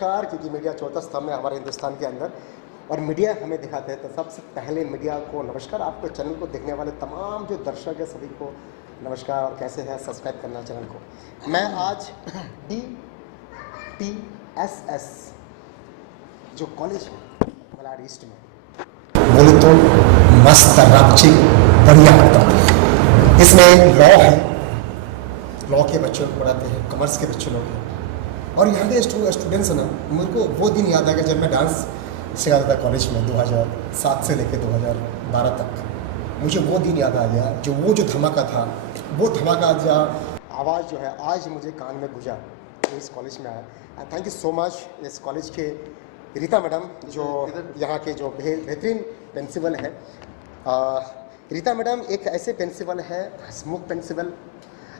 नमस्कार, क्योंकि मीडिया चौथा स्तंभ है हमारे हिंदुस्तान के अंदर और मीडिया हमें दिखाते हैं, तो सबसे पहले मीडिया को नमस्कार। आपको चैनल को देखने वाले तमाम जो दर्शक है सभी को नमस्कार और कैसे है सब्सक्राइब करना चैनल को। मैं आज DTSS जो कॉलेज है मलाड ईस्ट में बोले तो मस्त रापचिक बढ़िया एकदम। इसमें लॉ है, लॉ के बच्चों को पढ़ाते हैं, कॉमर्स के बच्चे लोग हैं और यहाँ के स्टूडेंट्स हैं ना, मेरे को वो दिन याद आ गया जब मैं डांस सिखाता था कॉलेज में 2007 से लेकर 2012 तक। मुझे वो दिन याद आ गया जो धमाका था, वो धमाका आवाज़ जो है आज मुझे कान में गुजा इस कॉलेज में आया। थैंक यू सो मच इस कॉलेज के रीता मैडम जो यहाँ के जो बेहतरीन प्रिंसिपल है। रीता मैडम एक ऐसे प्रिंसिपल है, हंसमुख प्रिंसिपल।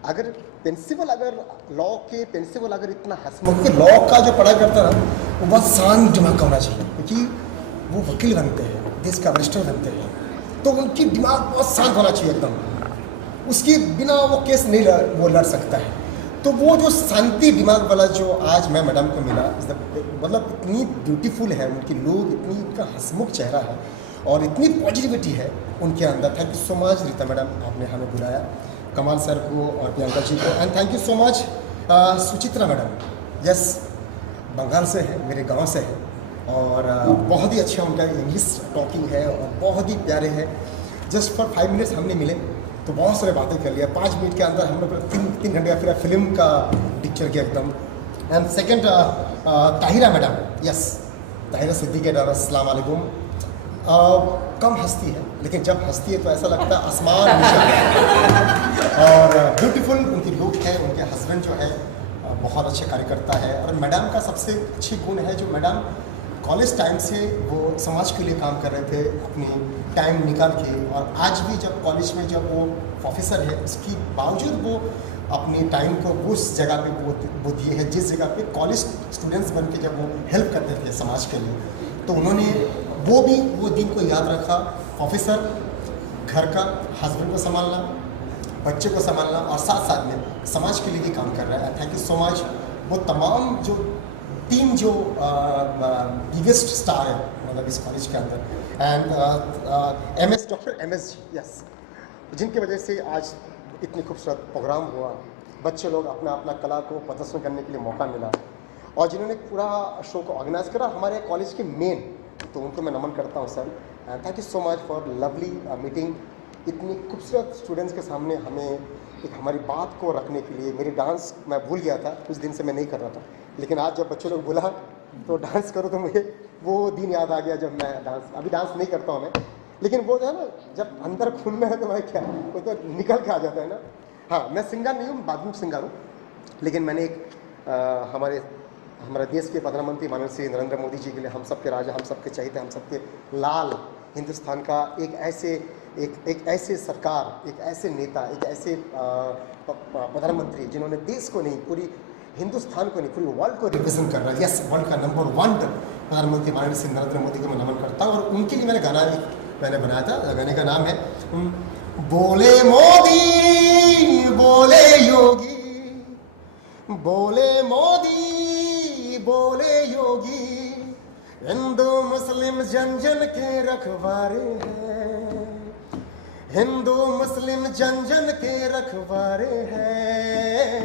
अगर लॉ के प्रिंसिपल अगर इतना हंसमुख, लॉ का जो पढ़ाई करता है ना वो बहुत शांत दिमाग का होना चाहिए, क्योंकि वो वकील बनते हैं, देश का बैरिस्टर बनते हैं, तो उनकी दिमाग बहुत शांत होना चाहिए एकदम। उसके बिना वो केस नहीं वो लड़ सकता है। तो वो जो शांति दिमाग वाला जो आज मैं मैडम को मिला, मतलब इतनी ब्यूटीफुल है उनकी लोग, इतनी उनका हंसमुख चेहरा है और इतनी पॉजिटिविटी है उनके अंदर। Thank you so much Rita madam, आपने हमें बुलाया, कमाल सर को और प्रियंका जी को। And thank you so much Suchitra madam, yes Bengal से है, मेरे गांव से है और बहुत ही अच्छा उनका इंग्लिश टॉकिंग है और बहुत ही प्यारे है। जस्ट फॉर 5 मिनट्स हमने मिले तो बहुत सारे बातें कर लिया। 5 मिनट के अंदर हम लोग 3 घंटे फिर फिल्म का पिक्चर किया एकदम। And second Tahira madam, yes Tahira Siddiqui madam, अस्सलाम वालेकुम। कम हंसती है लेकिन जब हंसती है तो ऐसा लगता है आसमान नीचे। और ब्यूटीफुल उनकी लुक है, उनके हस्बैंड जो है बहुत अच्छे कार्यकर्ता है। और मैडम का सबसे अच्छी गुण है जो मैडम कॉलेज टाइम से वो समाज के लिए काम कर रहे थे अपनी टाइम निकाल के, और आज भी जब कॉलेज में जब वो प्रोफेसर है उसके बावजूद वो अपनी टाइम को उस जगह पे वो दिए है जिस जगह पे कॉलेज स्टूडेंट्स बन के जब वो हेल्प करते थे समाज के लिए। तो उन्होंने वो दिन को याद रखा। प्रोफेसर, घर का, हस्बैंड को संभालना, बच्चे को संभालना और साथ साथ में समाज के लिए भी काम कर रहा है। Thank you so much. वो तमाम जो 3 जो बिगेस्ट स्टार है मतलब इस कॉलेज के अंदर, and doctor MS ji, yes, जिनकी वजह से आज इतनी खूबसूरत प्रोग्राम हुआ, बच्चे लोग अपना कला को प्रदर्शन करने के लिए मौका मिला और जिन्होंने पूरा शो को ऑर्गेनाइज करा हमारे कॉलेज के मेन, तो उनको मैं नमन करता हूँ sir. Thank you so much for lovely meeting. इतनी खूबसूरत स्टूडेंट्स के सामने हमें एक हमारी बात को रखने के लिए। मेरी डांस मैं भूल गया था, कुछ दिन से मैं नहीं कर रहा था, लेकिन आज जब बच्चे लोग बोला तो डांस करो तो मुझे वो दिन याद आ गया जब मैं अभी डांस नहीं करता हूँ मैं, लेकिन वो जो है ना जब अंदर खून में है तो मैं क्या वो तो निकल के आ जाता है ना। हाँ, मैं सिंगर नहीं हूँ, बाद में सिंगर हूँ, लेकिन मैंने एक हमारे देश के प्रधानमंत्री माननीय श्री नरेंद्र मोदी जी के लिए, हम सबके राजा, हम सबके चहेते, हम सबके लाल हिंदुस्तान का एक ऐसे सरकार, एक ऐसे नेता, एक ऐसे प्रधानमंत्री जिन्होंने देश को नहीं पूरी हिंदुस्तान को नहीं पूरी वर्ल्ड को रिप्रेजेंट कर रहा है। यस, वर्ल्ड का नंबर 1 प्रधानमंत्री माननीय श्री नरेंद्र मोदी को मैं नमन करता हूँ। और उनके लिए मैंने गाना मैंने बनाया था, गाने का नाम है बोले मोदी बोले योगी, बोले मोदी बोले योगी, हिंदू मुस्लिम जन जन के रखवारे हैं, हिंदू मुस्लिम जन जन के रखवारे हैं,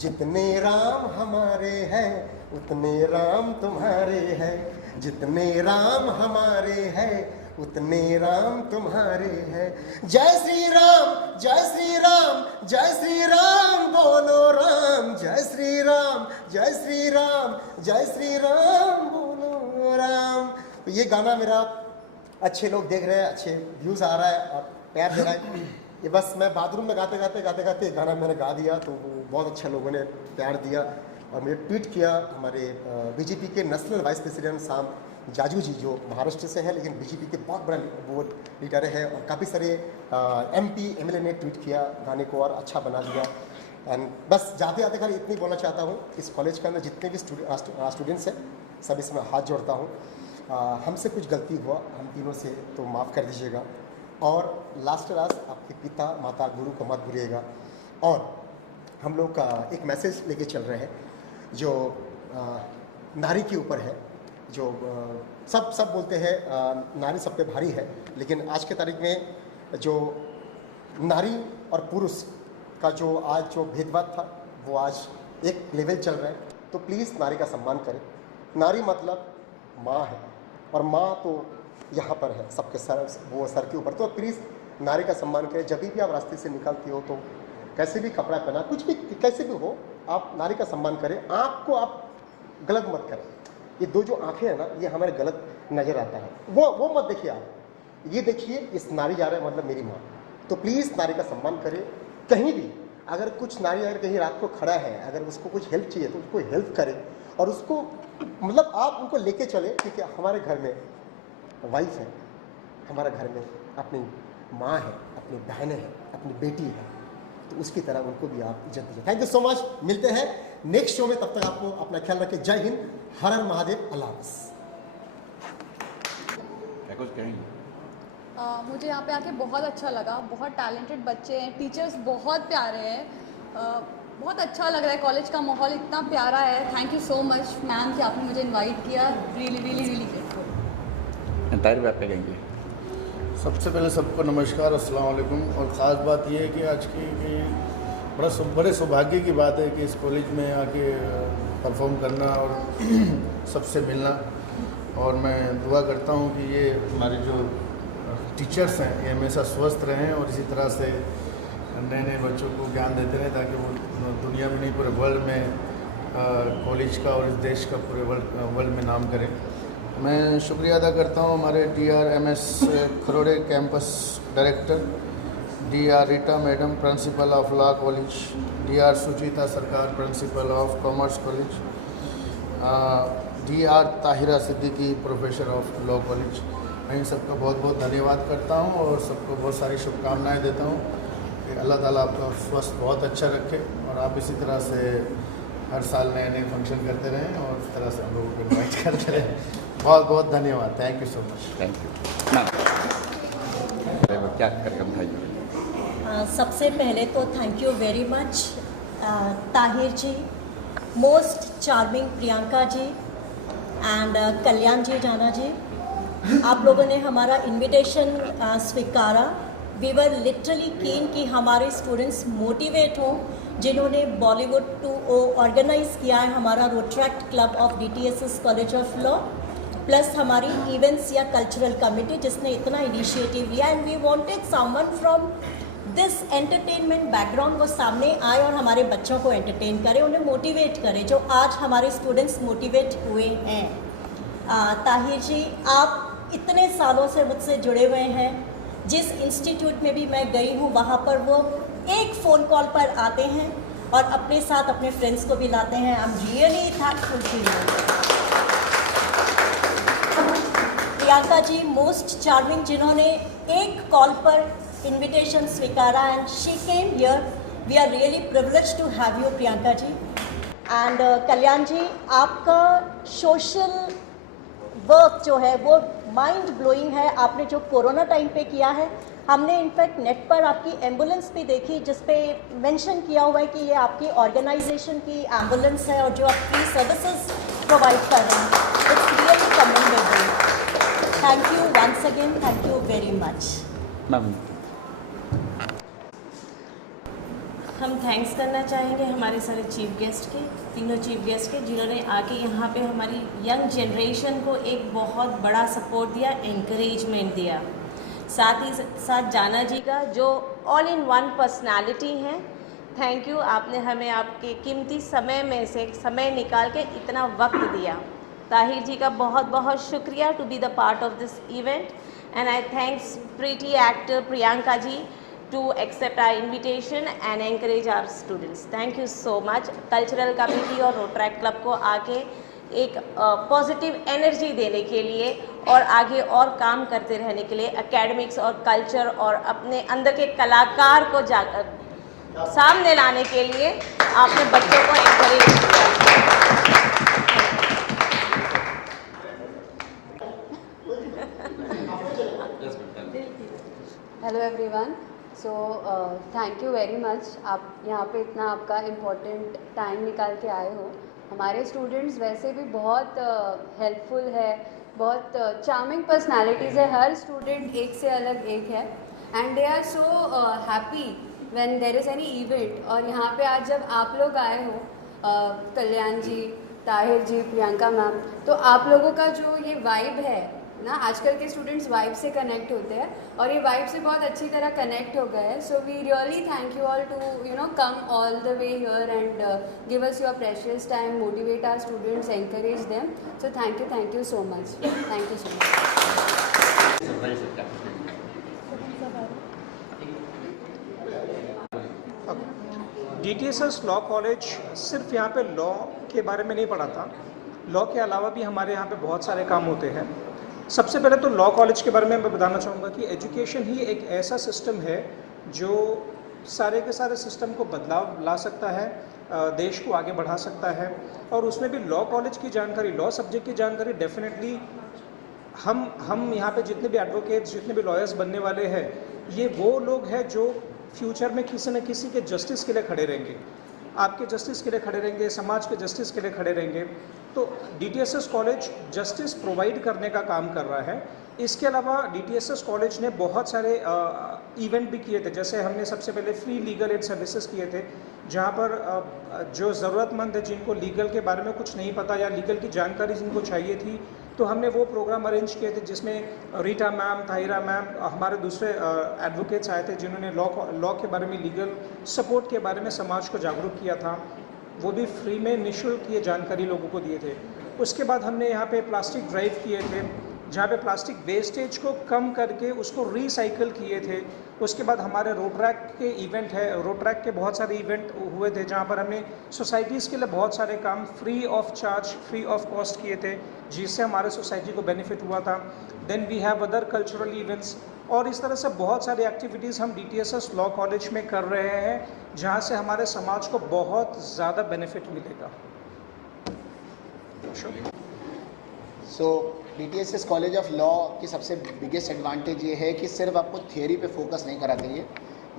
जितने राम हमारे हैं उतने राम तुम्हारे हैं, जितने राम हमारे हैं उतने राम तुम्हारे हैं। जय श्री राम जय श्री राम जय श्री राम बोलो राम, जय श्री राम जय श्री राम जय श्री राम बोलो राम। तो ये गाना मेरा अच्छे लोग देख रहे हैं, अच्छे व्यूज़ आ रहा है और प्यार दे रहा है। ये बस मैं बाथरूम में गाते गाते गाना मैंने गा दिया तो बहुत अच्छा लोगों ने प्यार दिया और मुझे ट्वीट किया। हमारे बीजेपी के नेशनल वाइस प्रेसिडेंट शाम जाजू जी जो महाराष्ट्र से है लेकिन बीजेपी के बहुत बड़ा वो लीडर है, और काफ़ी सारे MP MLA ने ट्वीट किया गाने को और अच्छा बना दिया। एंड बस जाते जाते खाली इतनी बोलना चाहता हूँ, इस कॉलेज के अंदर जितने भी स्टूडेंट्स हैं सब इसमें हाथ जोड़ता हूँ। हमसे कुछ गलती हुआ हम तीनों से तो माफ़ कर दीजिएगा, और लास्ट आपके पिता माता गुरु को मत भूलिएगा। और हम लोग का एक मैसेज लेके चल रहे हैं जो नारी के ऊपर है। जो सब बोलते हैं नारी सब पे भारी है, लेकिन आज के तारीख में जो नारी और पुरुष का जो आज जो भेदभाव था वो आज एक लेवल चल रहा है। तो प्लीज़ नारी का सम्मान करें। नारी मतलब माँ है, और माँ तो यहाँ पर है सबके सर, वो सर के ऊपर। तो प्लीज़ नारी का सम्मान करें। जब भी आप रास्ते से निकलती हो तो कैसे भी कपड़ा पहना, कुछ भी कैसे भी हो, आप नारी का सम्मान करें। आँख को आप गलत मत करें। ये दो जो आँखें हैं ना, ये हमारे गलत नज़र आता है, वो मत देखिए। आप ये देखिए, इस नारी जा रहा है मतलब मेरी माँ। तो प्लीज़ नारी का सम्मान करें। कहीं भी अगर कुछ नारी अगर कहीं रात को खड़ा है, अगर उसको कुछ हेल्प चाहिए तो उसको हेल्प करें, और उसको मतलब आप उनको लेके चले। ठीक है, हमारे घर में वाइफ है, हमारे घर में अपनी माँ है, अपनी बहनें हैं, अपनी बेटी है, तो उसकी तरह उनको भी आप इज्जत दीजिए। Thank you so much. मिलते हैं नेक्स्ट शो में, तब तक आपको अपना ख्याल रखें। जय हिंद, हर हर महादेव, अल्लाह हाफ़िज़। कुछ कहेंगे? मुझे यहाँ पे आके बहुत अच्छा लगा। बहुत टैलेंटेड बच्चे हैं, टीचर्स बहुत प्यारे हैं, बहुत अच्छा लग रहा है। कॉलेज का माहौल इतना प्यारा है। Thank you so much ma'am कि आपने मुझे इनवाइट किया। Really really really grateful. तारीफ आप कहेंगे? सबसे पहले सबको नमस्कार, अस्सलाम वालेकुम। और ख़ास बात यह है कि आज की बड़े सौभाग्य की बात है कि इस कॉलेज में आके परफॉर्म करना और सबसे मिलना। और मैं दुआ करता हूँ कि ये हमारे जो टीचर्स हैं ये हमेशा स्वस्थ रहें और इसी तरह से नए नए बच्चों को ज्ञान देते रहें, ताकि वो दुनिया में नहीं पूरे वर्ल्ड में कॉलेज का और इस देश का पूरे वर्ल्ड में नाम करें। मैं शुक्रिया अदा करता हूँ हमारे DRMS Kharode campus director, DR Rita madam principal of law college, DR Suchita Sarkar principal of commerce college, DR Tahira Siddiqui professor of law college. मैं इन सबका बहुत बहुत धन्यवाद करता हूँ और सबको बहुत सारी शुभकामनाएं देता हूँ कि अल्लाह ताला आपका स्वास्थ्य बहुत अच्छा रखे और आप इसी तरह से हर साल नए नए फंक्शन करते रहें और इस तरह से हम लोगों को इन्वाइट करते रहें। बहुत बहुत धन्यवाद। Thank you so much. Thank you. क्या कार्यक्रम था? सबसे पहले तो thank you very much Tahir ji, most charming Priyanka ji and Kalyan ji, जाना जी। आप लोगों ने हमारा इनविटेशन स्वीकारा। वी वर लिटरली कीन कि हमारे स्टूडेंट्स मोटिवेट हों, जिन्होंने बॉलीवुड टू ऑर्गेनाइज किया है हमारा Rotaract club of DTSS college of law, plus हमारी इवेंट्स या कल्चरल कमेटी जिसने इतना इनिशिएटिव लिया। And we wanted someone from this entertainment background, वो सामने आए और हमारे बच्चों को एंटरटेन करे, उन्हें मोटिवेट करे, जो आज हमारे स्टूडेंट्स मोटिवेट हुए हैं। ताहिर जी, आप इतने सालों से मुझसे जुड़े हुए हैं। जिस इंस्टीट्यूट में भी मैं गई हूँ वहाँ पर वो एक फ़ोन कॉल पर आते हैं और अपने साथ अपने फ्रेंड्स को भी लाते हैं। I am really thankful to you. Priyanka ji, most charming, जिन्होंने एक कॉल पर इनविटेशन स्वीकारा and she came here. We are really privileged to have you Priyanka ji. And Kalyan ji, आपका सोशल वर्क जो है वो माइंड ब्लोइंग है। आपने जो कोरोना टाइम पे किया है, हमने इनफैक्ट नेट पर आपकी एम्बुलेंस भी देखी जिस पे मेंशन किया हुआ है कि ये आपकी ऑर्गेनाइजेशन की एम्बुलेंस है और जो आप फ्री सर्विसेज प्रोवाइड कर रहे हैं। It's really commendable. Thank you once again, thank you very much ma'am. हम थैंक्स करना चाहेंगे हमारे सारे चीफ गेस्ट के, तीनों चीफ गेस्ट के, जिन्होंने आके यहाँ पे हमारी यंग जनरेशन को एक बहुत बड़ा सपोर्ट दिया, एनकरेजमेंट दिया। साथ ही साथ जाना जी का, जो ऑल इन वन पर्सनालिटी हैं। थैंक यू, आपने हमें आपके कीमती समय में से समय निकाल के इतना वक्त दिया। ताहिर जी का बहुत बहुत शुक्रिया to be the part of this event. And I thanks pretty actor Priyanka ji to accept our invitation and encourage our students. Thank you so much. Cultural committee और रोट्रैक्ट क्लब को आके एक पॉजिटिव एनर्जी देने के लिए और आगे और काम करते रहने के लिए, एकेडमिक्स और कल्चर और अपने अंदर के कलाकार को सामने लाने के लिए आपने बच्चों को encourage किया। Hello everyone. So thank you very much, आप यहाँ पे इतना आपका इम्पोर्टेंट टाइम निकाल के आए हो। हमारे स्टूडेंट्स वैसे भी बहुत हेल्पफुल है, बहुत चार्मिंग पर्सनालिटीज़ है, हर स्टूडेंट एक से अलग एक है and they are so happy when there is any event. और यहाँ पे आज जब आप लोग आए हो, कल्याण जी, ताहिर जी, प्रियंका मैम, तो आप लोगों का जो ये वाइब है ना, आजकल के स्टूडेंट्स वाइब से कनेक्ट होते हैं और ये वाइब से बहुत अच्छी तरह कनेक्ट हो गए हैं। So we really thank you all to come all the way here and give us your precious time, motivate our students, encourage them. So thank you so much, thank you so much. DTSS law college सिर्फ यहाँ पे law के बारे में नहीं पढ़ाता, law के अलावा भी हमारे यहाँ पे बहुत सारे काम होते हैं। सबसे पहले तो लॉ कॉलेज के बारे में मैं बताना चाहूँगा कि एजुकेशन ही एक ऐसा सिस्टम है जो सारे के सारे सिस्टम को बदलाव ला सकता है, देश को आगे बढ़ा सकता है। और उसमें भी लॉ कॉलेज की जानकारी, लॉ सब्जेक्ट की जानकारी डेफिनेटली हम यहाँ पे जितने भी एडवोकेट्स, जितने भी लॉयर्स बनने वाले हैं, ये वो लोग हैं जो फ्यूचर में किसी न किसी के जस्टिस के लिए खड़े रहेंगे, आपके जस्टिस के लिए खड़े रहेंगे, समाज के जस्टिस के लिए खड़े रहेंगे। तो DTSS कॉलेज जस्टिस प्रोवाइड करने का काम कर रहा है। इसके अलावा DTSS कॉलेज ने बहुत सारे इवेंट भी किए थे, जैसे हमने सबसे पहले फ्री लीगल एड सर्विसेज किए थे, जहाँ पर जो ज़रूरतमंद है, जिनको लीगल के बारे में कुछ नहीं पता या लीगल की जानकारी जिनको चाहिए थी, तो हमने वो प्रोग्राम अरेंज किए थे जिसमें रीटा मैम, ताहिरा मैम, हमारे दूसरे एडवोकेट्स आए थे जिन्होंने लॉ के बारे में, लीगल सपोर्ट के बारे में समाज को जागरूक किया था। वो भी फ्री में निःशुल्क ये जानकारी लोगों को दिए थे। उसके बाद हमने यहाँ पे प्लास्टिक ड्राइव किए थे, जहाँ पे प्लास्टिक वेस्टेज को कम करके उसको रिसाइकिल किए थे। उसके बाद हमारे रोट्रैक के इवेंट है, रोट्रैक के बहुत सारे इवेंट हुए थे जहाँ पर हमने सोसाइटीज़ के लिए बहुत सारे काम free of charge, free of cost किए थे, जिससे हमारे सोसाइटी को बेनिफिट हुआ था। Then we have other cultural events, और इस तरह से बहुत सारी एक्टिविटीज़ हम DTSS लॉ कॉलेज में कर रहे हैं, जहाँ से हमारे समाज को बहुत ज़्यादा बेनिफिट मिलेगा। सो DTSS कॉलेज ऑफ लॉ की सबसे बिगेस्ट एडवांटेज ये है कि सिर्फ आपको थियोरी पे फोकस नहीं कराते,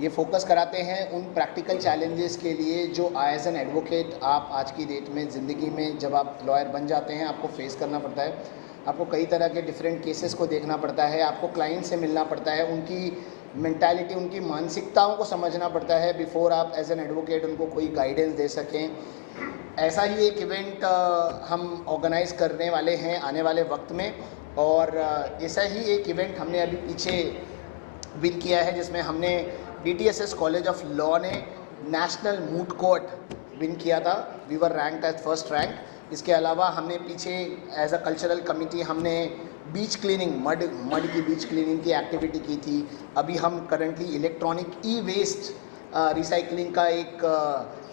ये फोकस कराते हैं उन प्रैक्टिकल चैलेंजेस के लिए जो एज एन एडवोकेट आप आज की डेट में ज़िंदगी में जब आप लॉयर बन जाते हैं आपको फेस करना पड़ता है। आपको कई तरह के डिफरेंट केसेस को देखना पड़ता है, आपको क्लाइंट से मिलना पड़ता है, उनकी मेंटालिटी, उनकी मानसिकताओं को समझना पड़ता है बिफोर आप एज एन एडवोकेट उनको कोई गाइडेंस दे सकें। ऐसा ही एक इवेंट हम ऑर्गेनाइज़ करने वाले हैं आने वाले वक्त में, और ऐसा ही एक इवेंट हमने अभी पीछे विन किया है जिसमें हमने DTSS कॉलेज ऑफ लॉ ने नेशनल मूट कोर्ट विन किया था। We were ranked as first rank. इसके अलावा हमने पीछे एज अ कल्चरल कमिटी हमने बीच क्लीनिंग, मड की बीच क्लीनिंग की एक्टिविटी की थी। अभी हम करंटली इलेक्ट्रॉनिक ई-वेस्ट रिसाइकलिंग का एक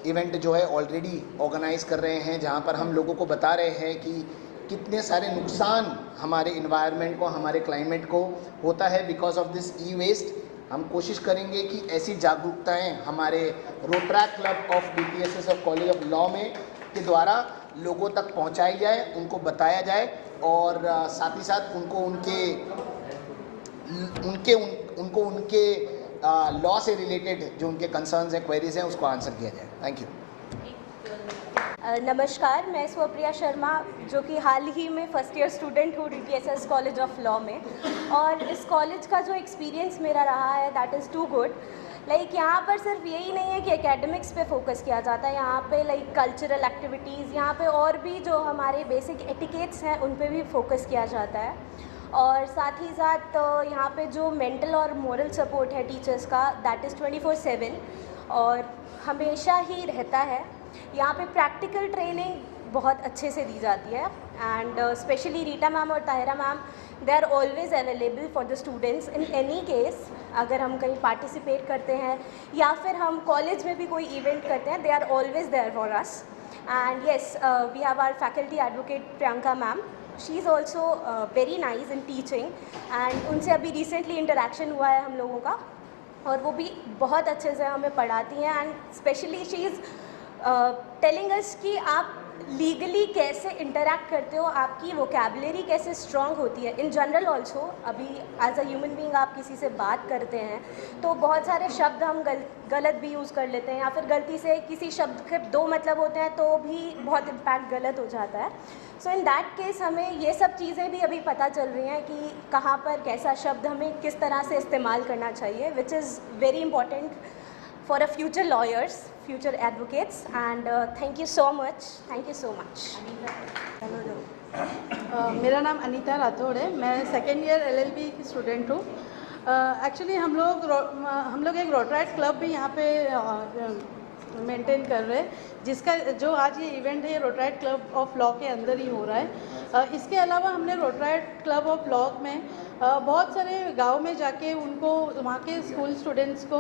इवेंट जो है ऑलरेडी ऑर्गेनाइज कर रहे हैं, जहां पर हम लोगों को बता रहे हैं कि कितने सारे नुकसान हमारे इन्वायरमेंट को, हमारे क्लाइमेट को होता है बिकॉज ऑफ दिस ई-वेस्ट। हम कोशिश करेंगे कि ऐसी जागरूकताएं हमारे Rotaract club of DTSS of college of law में के द्वारा लोगों तक पहुंचाई जाए, उनको बताया जाए, और साथ ही साथ उनको उनके लॉ से रिलेटेड जो उनके कंसर्न्स हैं, क्वेरीज हैं, उसको आंसर किया जाए। Thank you. नमस्कार, मैं स्वप्रिया शर्मा, जो कि हाल ही में फर्स्ट ईयर स्टूडेंट हूँ DTSS कॉलेज ऑफ लॉ में, और इस कॉलेज का जो एक्सपीरियंस मेरा रहा है that is too good. Like यहाँ पर सिर्फ यही नहीं है कि एकेडमिक्स पे फोकस किया जाता है, यहाँ पे लाइक कल्चरल एक्टिविटीज़, यहाँ पे और भी जो हमारे बेसिक एटिकेट्स हैं उन पे भी फोकस किया जाता है। और साथ ही साथ यहाँ पे जो मेंटल और मोरल सपोर्ट है टीचर्स का दैट इज़ 24/7 और हमेशा ही रहता है। यहाँ पे प्रैक्टिकल ट्रेनिंग बहुत अच्छे से दी जाती है, एंड स्पेशली रीटा मैम और Tahira ma'am, they are always available for the students in any case. अगर हम कहीं पार्टिसिपेट करते हैं या फिर हम कॉलेज में भी कोई इवेंट करते हैं, they are always there for us. And yes, we have our faculty advocate Priyanka ma'am, she is also very nice in teaching, and उनसे अभी रिसेंटली इंटरेक्शन हुआ है हम लोगों का, और वो भी बहुत अच्छे से हमें पढ़ाती हैं। And specially she is telling us कि आप लीगली कैसे इंटरैक्ट करते हो, आपकी वोकेबलरी कैसे स्ट्रॉन्ग होती है इन जनरल ऑल्सो। अभी एज अ ह्यूमन बीइंग आप किसी से बात करते हैं तो बहुत सारे शब्द हम गलत भी यूज़ कर लेते हैं, या फिर गलती से किसी शब्द के दो मतलब होते हैं तो भी बहुत इम्पैक्ट गलत हो जाता है। सो इन दैट केस हमें ये सब चीज़ें भी अभी पता चल रही हैं कि कहाँ पर कैसा शब्द हमें किस तरह से इस्तेमाल करना चाहिए, which is very important for a future lawyers, future advocates, and thank you so much. Thank you so much. मेरा नाम अनीता राठौड़ है, मैं सेकेंड ईयर LLB की स्टूडेंट हूँ। एक्चुअली हम लोग एक रोटराइट क्लब भी यहाँ पे मेंटेन कर रहे हैं, जिसका जो आज ये इवेंट है ये रोटराइट क्लब ऑफ लॉ के अंदर ही हो रहा है। इसके अलावा हमने रोटराइट क्लब ऑफ लॉ में बहुत सारे गांव में जाके उनको वहाँ के स्कूल स्टूडेंट्स को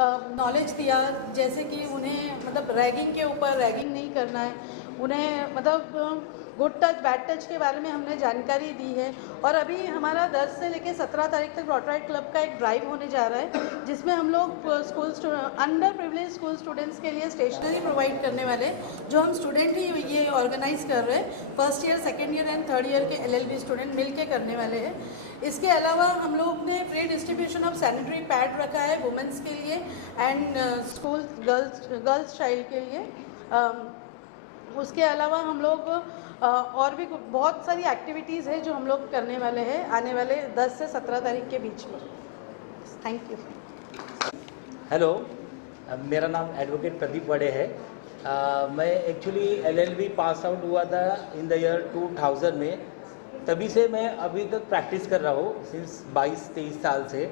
नॉलेज दिया, जैसे कि उन्हें मतलब रैगिंग के ऊपर रैगिंग नहीं करना है, उन्हें मतलब गुड टच बैड टच के बारे में हमने जानकारी दी है। और अभी हमारा 10 से लेकर 17 तारीख तक रोटराइट क्लब का एक ड्राइव होने जा रहा है, जिसमें हम लोग अंडर प्रिविलेज स्कूल स्टूडेंट्स के लिए स्टेशनरी प्रोवाइड करने वाले, जो हम स्टूडेंट ही ये ऑर्गेनाइज कर रहे हैं, first year second year and third year के LLB स्टूडेंट मिल के करने वाले हैं। इसके अलावा हम लोग ने free distribution of sanitary pad रखा है वुमेंस के लिए एंड स्कूल गर्ल्स चाइल्ड के लिए। उसके अलावा हम लोग और भी बहुत सारी एक्टिविटीज़ है जो हम लोग करने वाले हैं आने वाले 10 से 17 तारीख के बीच में। Thank you. हेलो, मेरा नाम एडवोकेट प्रदीप वड़े है। मैं एक्चुअली LLB पास आउट हुआ था इन द ईयर 2000 में, तभी से मैं अभी तक प्रैक्टिस कर रहा हूँ सिंस 22-23 साल से।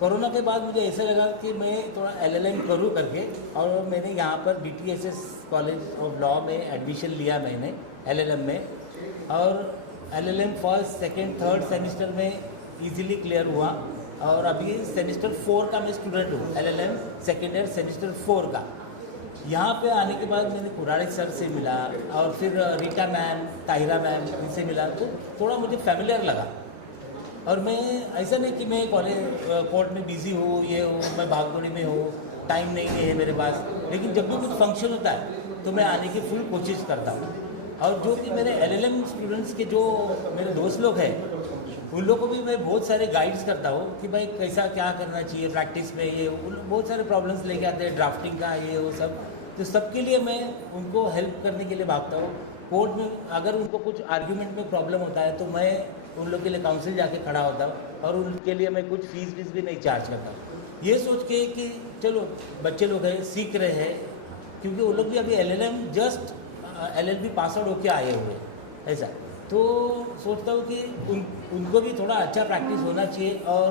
कोरोना के बाद मुझे ऐसा लगा कि मैं थोड़ा LLM करूँ करके, और मैंने यहाँ पर DTSS कॉलेज ऑफ लॉ में एडमिशन लिया मैंने LLM में, और LLM first second third semester में इजीली क्लियर हुआ, और अभी सेमेस्टर 4 का मैं स्टूडेंट हूँ, LLM सेकेंड ईयर सेमेस्टर 4 का। यहाँ पे आने के बाद मैंने कुराड़े सर से मिला और फिर रीटा मैम, ताहिरा मैम, इनसे मिला, तो थोड़ा मुझे फैमिलियर लगा। और मैं ऐसा नहीं कि मैं कोर्ट में बिज़ी हूँ, ये हूँ, मैं भागदौड़ी में हूँ, टाइम नहीं है मेरे पास, लेकिन जब भी कुछ फंक्शन होता है तो मैं आने की फुल कोशिश करता हूँ। और जो कि मेरे LLM स्टूडेंट्स के जो मेरे दोस्त लोग हैं, उन लोगों को भी मैं बहुत सारे गाइड्स करता हूँ कि भाई कैसा क्या करना चाहिए प्रैक्टिस में। ये बहुत सारे प्रॉब्लम्स लेके आते हैं, ड्राफ्टिंग का ये वो सब, तो सबके लिए मैं उनको हेल्प करने के लिए भागता हूँ। कोर्ट में अगर उनको कुछ आर्ग्यूमेंट में प्रॉब्लम होता है तो मैं उन लोग के लिए काउंसिल जाके खड़ा होता हूँ, और उनके लिए मैं कुछ फीस भी नहीं चार्ज करता हूँ, ये सोच के कि चलो बच्चे लोग हैं सीख रहे हैं, क्योंकि वो लोग भी अभी LLM just LLB pass out होके आए हुए ऐसा। तो सोचता हूँ कि उनको भी थोड़ा अच्छा प्रैक्टिस होना चाहिए, और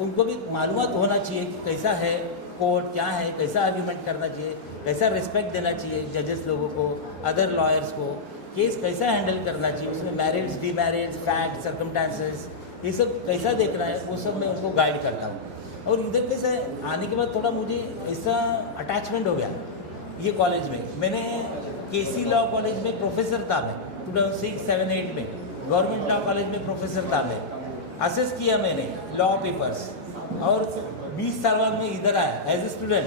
उनको भी मालूमात होना चाहिए कि कैसा है कोर्ट, क्या है, कैसा आर्ग्यूमेंट करना चाहिए, कैसा रिस्पेक्ट देना चाहिए जजेस लोगों को, अदर लॉयर्स को, केस कैसा हैंडल करना चाहिए, उसमें मैरिज, डीमैरिज, फैक्ट, सर्कमस्टांसेस, ये सब कैसा देखना है, वो सब मैं उनको गाइड करता हूँ। और इधर कैसा है, आने के बाद थोड़ा मुझे ऐसा अटैचमेंट हो गया ये कॉलेज में। मैंने KC लॉ कॉलेज में प्रोफेसर था मैं 2006, 7, 8 में, गवर्नमेंट लॉ कॉलेज में प्रोफेसर था मैं, असेस किया मैंने लॉ पेपर्स, और 20 साल बाद मैं इधर आया एज ए स्टूडेंट,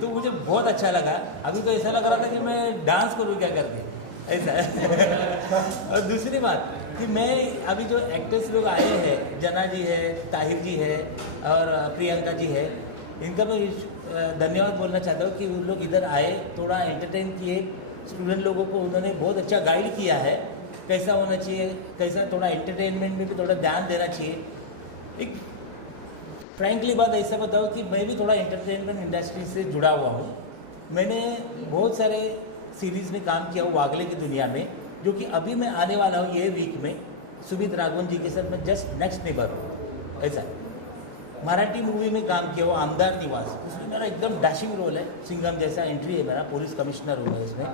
तो मुझे बहुत अच्छा लगा। अभी तो ऐसा लग रहा था कि मैं डांस करूँ क्या करके, ऐसा है। और दूसरी बात कि मैं अभी जो एक्टर्स लोग आए हैं, जना जी है, ताहिर जी है और प्रियंका जी है, इनका मैं धन्यवाद बोलना चाहता हूँ कि उन लोग इधर आए, थोड़ा एंटरटेन किए स्टूडेंट लोगों को, उन्होंने बहुत अच्छा गाइड किया है कैसा होना चाहिए, कैसा थोड़ा एंटरटेनमेंट में भी थोड़ा ध्यान देना चाहिए। एक फ्रैंकली बात ऐसा बताओ कि मैं भी थोड़ा एंटरटेनमेंट इंडस्ट्री से जुड़ा हुआ हूँ। मैंने बहुत सारे सीरीज़ में काम किया हूँ वागले की दुनिया में, जो कि अभी मैं आने वाला हूँ ये वीक में सुमित राघवन जी के साथ, मैं जस्ट नेक्स्ट नेबर हूँ ऐसा। मराठी मूवी में काम किया हुआ आमदार निवास, उसमें मेरा एकदम डैशिंग रोल है, सिंघम जैसा एंट्री है मेरा, पुलिस कमिश्नर हूँ मैं उसमें।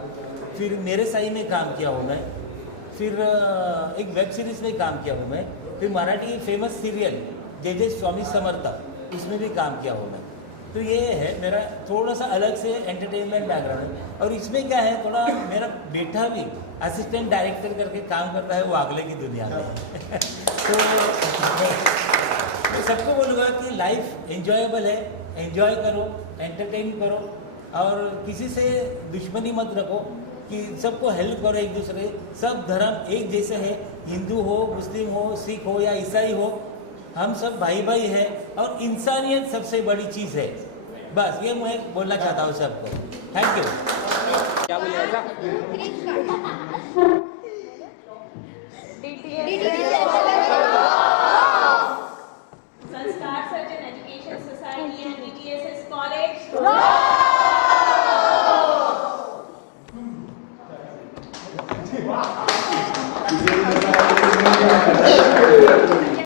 फिर मेरे साई में काम किया हूँ मैं, फिर एक वेब सीरीज़ में काम किया हूँ मैं, फिर मराठी फेमस सीरियल जे स्वामी समर्थ, उसमें भी काम किया हूँ मैं। तो ये है मेरा थोड़ा सा अलग से एंटरटेनमेंट बैकग्राउंड है। और इसमें क्या है, थोड़ा मेरा बेटा भी असिस्टेंट डायरेक्टर करके काम करता है वागले की दुनिया में। तो मैं सबको बोलूँगा कि लाइफ एंजॉयबल है, एंजॉय करो, एंटरटेन करो, और किसी से दुश्मनी मत रखो, कि सबको हेल्प करो एक दूसरे, सब धर्म एक जैसे है, हिंदू हो, मुस्लिम हो, सिख हो या ईसाई हो, हम सब भाई भाई है और इंसानियत सबसे बड़ी चीज़ है। बस ये मैं बोलना चाहता हूँ सबको। Thank you. क्या बोलिएगा? DTS